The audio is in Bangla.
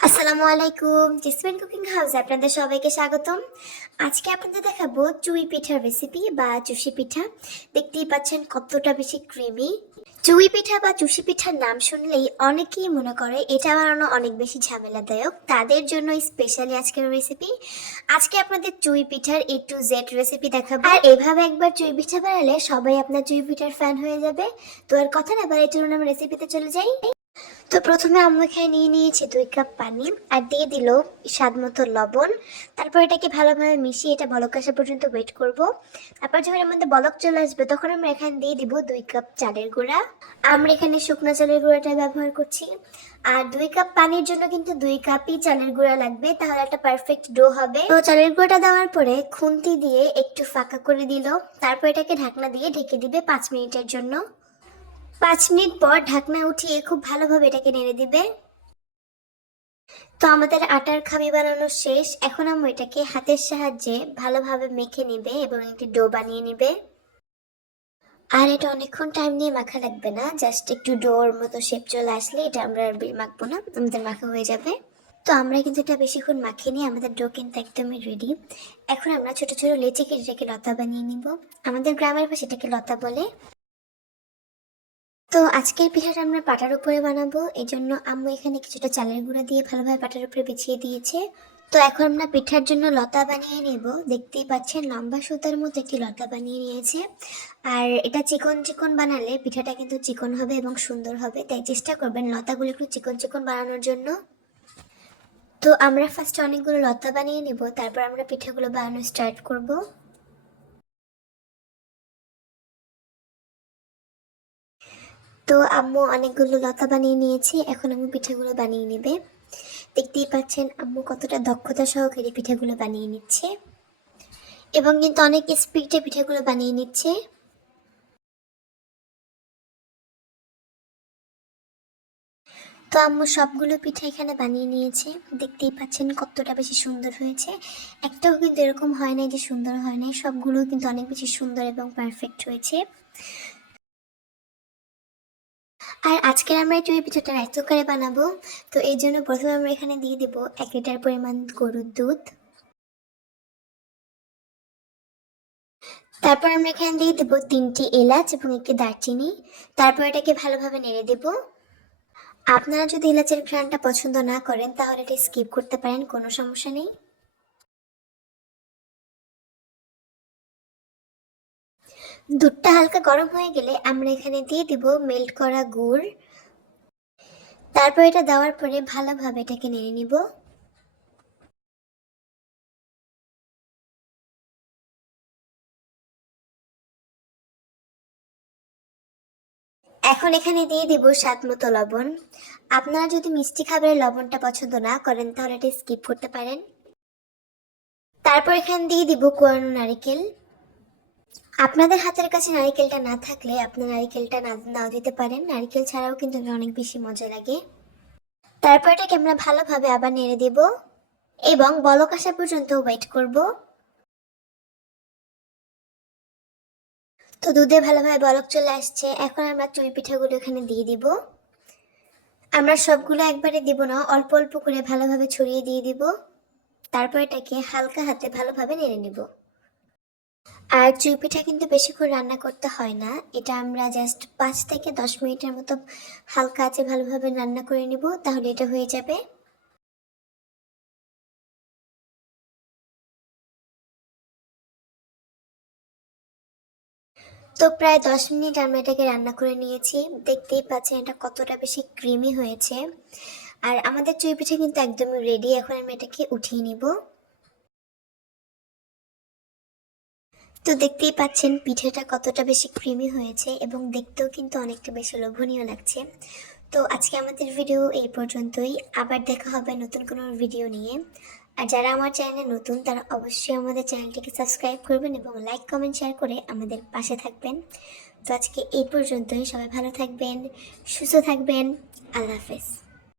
আসসালামু আলাইকুম, জেসমিন কুকিং হাউসে আপনাদের সবাইকে স্বাগতম। আজকে আপনাদের দেখাবো চুই পিঠার রেসিপি বা চুষি পিঠা। দেখতেই পাচ্ছেন কতটা বেশি ক্রিমি। চুই পিঠা বা চুষি পিঠার নাম শুনলেই অনেকেই মনে করে এটা বানানো অনেক বেশি ঝামেলাদায়ক। তাদের জন্য স্পেশালি আজকের রেসিপি। আজকে আপনাদের চুই পিঠার A to Z রেসিপি দেখাবো। আর এভাবে একবার চুই পিঠা বানালে সবাই আপনার চুই পিঠার ফ্যান হয়ে যাবে। তো আর কথা না বাড়িয়ে চলুন আমরা রেসিপিতে চলে যাই। তো প্রথমে আম্মু এখানে নিয়ে নিয়েছি 2 কাপ পানি আর দিয়ে দিল স্বাদ মতো লবণ। তারপর এটাকে ভালোভাবে মিশিয়ে এটা বলক আসা পর্যন্ত ওয়েট করব। তারপর যখন এর মধ্যে বলক চলে আসবে তখন আমরা এখানে দিয়ে দিব 2 কাপ চালের গুঁড়া। আমরা এখানে শুকনো চালের গুঁড়াটা ব্যবহার করছি। আর 2 কাপ পানির জন্য কিন্তু 2 কাপই চালের গুঁড়া লাগবে, তাহলে একটা পারফেক্ট ডো হবে। তো চালের গুঁড়াটা দেওয়ার পরে খুন্তি দিয়ে একটু ফাঁকা করে দিল। তারপর এটাকে ঢাকনা দিয়ে ঢেকে দিবে 5 মিনিটের জন্য। 5 মিনিট পর ঢাকনা উঠিয়ে খুব ভালোভাবে এটাকে নেড়ে দিবে। তো আমাদের আটার খামি বানানো শেষ। এখন আমরা এটাকে হাতের সাহায্যে ভালোভাবে মেখে নিবে এবং একটি ডো বানিয়ে নিবে। আর এটা অনেকক্ষণ টাইম নিয়ে মাখা লাগবে না, জাস্ট একটু ডোর মতো শেপ চলে আসলে এটা আমরা আর মাখবো না, আমাদের মাখা হয়ে যাবে। তো আমরা কিন্তু এটা বেশিক্ষণ মাখিয়ে নিয়ে আমাদের ডো কিন্তু একদমই রেডি। এখন আমরা ছোট ছোট লেচি কেটে এটাকে লতা বানিয়ে নিব। আমাদের গ্রামের পাশে এটাকে লতা বলে। তো আজকের পিঠাটা আমরা পাটার উপরে বানাবো, এই জন্য আম্মু এখানে কিছুটা চালের গুঁড়া দিয়ে ভালোভাবে পাটার উপরে বিছিয়ে দিয়েছে। তো এখন আমরা পিঠার জন্য লতা বানিয়ে নেব। দেখতেই পাচ্ছেন লম্বা সুতার মতো একটি লতা বানিয়ে নিয়েছে। আর এটা চিকন চিকন বানালে পিঠাটা কিন্তু চিকন হবে এবং সুন্দর হবে, তাই চেষ্টা করবেন লতাগুলো একটু চিকন চিকন বানানোর জন্য। তো আমরা ফার্স্টে অনেকগুলো লতা বানিয়ে নেব, তারপর আমরা পিঠাগুলো বানানো স্টার্ট করব। তো আম্মু অনেকগুলো লতা বানিয়ে নিয়েছে, এখন আম্মু পিঠাগুলো বানিয়ে নেবে। দেখতেই পাচ্ছেন আম্মু কতটা দক্ষতা সহকারে পিঠাগুলো বানিয়ে নিচ্ছে এবং কিন্তু অনেক স্পিডে পিঠাগুলো বানিয়ে নিচ্ছে। তো আম্মু সবগুলো পিঠা এখানে বানিয়ে নিয়েছে। দেখতেই পাচ্ছেন কতটা বেশি সুন্দর হয়েছে। একটাও কিন্তু এরকম হয় নাই যে সুন্দর হয় নাই, সবগুলো কিন্তু অনেক বেশি সুন্দর এবং পারফেক্ট হয়েছে। আর আজকের আমরা চুই পিঠাটা রাইস কুকারে বানাবো। তো এই জন্য প্রথমে আমরা এখানে দিয়ে দেব 1 লিটার পরিমাণ গরুর দুধ। তারপর আমরা এখানে দিয়ে দেব 3টি এলাচ এবং একটি দারচিনি। তারপর এটাকে ভালোভাবে নেড়ে দেব। আপনারা যদি এলাচের ঘ্রাণটা পছন্দ না করেন তাহলে এটা স্কিপ করতে পারেন, কোনো সমস্যা নেই। দুধটা হালকা গরম হয়ে গেলে আমরা এখানে দিয়ে দিব মেল্ট করা গুড়। তারপর এটা দেওয়ার পরে ভালোভাবে এটাকে নেড়ে নিব। এখন এখানে দিয়ে দিব স্বাদ মতো লবণ। আপনারা যদি মিষ্টি খাবারের লবণটা পছন্দ না করেন তাহলে এটা স্কিপ করতে পারেন। তারপর এখানে দিয়ে দিব কোয়ানো নারকেল। আপনাদের হাতের কাছে নারকেলটা না থাকলে আপনার নারকেলটা নাও দিতে পারেন, নারকেল ছাড়াও কিন্তু অনেক বেশি মজা লাগে। তারপর এটাকে আমরা ভালোভাবে আবার নেড়ে দেব এবং বলক আসা পর্যন্ত ওয়েট করব। তো দুধে ভালোভাবে বলক চলে আসছে, এখন আমরা চুই পিঠাগুলো এখানে দিয়ে দিব। আমরা সবগুলো একবারে দিব না, অল্প অল্প করে ভালোভাবে ছড়িয়ে দিয়ে দিব। তারপর এটাকে হালকা হাতে ভালোভাবে নেড়ে নেব। আর চুই পিঠা কিন্তু বেশিক্ষণ রান্না করতে হয় না, এটা আমরা জাস্ট 5 থেকে 10 মিনিটের মতো হালকা আঁচে ভালোভাবে রান্না করে নিব, তাহলে এটা হয়ে যাবে। তো প্রায় 10 মিনিট আমরা এটাকে রান্না করে নিয়েছি। দেখতেই পাচ্ছেন এটা কতটা বেশি ক্রিমি হয়েছে। আর আমাদের চুই পিঠা কিন্তু একদমই রেডি, এখন আমি এটাকে উঠিয়ে নিব। তো দেখতেই পাচ্ছেন পিঠাটা কতটা বেশি ক্রিমি হয়েছে এবং দেখতেও কিন্তু অনেকটা বেশি লোভনীয় লাগছে। তো আজকে আমাদের ভিডিও এই পর্যন্তই, আবার দেখা হবে নতুন কোনো ভিডিও নিয়ে। আর যারা আমার চ্যানেলে নতুন তারা অবশ্যই আমাদের চ্যানেলটিকে সাবস্ক্রাইব করবেন এবং লাইক কমেন্ট শেয়ার করে আমাদের পাশে থাকবেন। তো আজকে এই পর্যন্তই, সবাই ভালো থাকবেন, সুস্থ থাকবেন। আল্লাহ হাফেজ।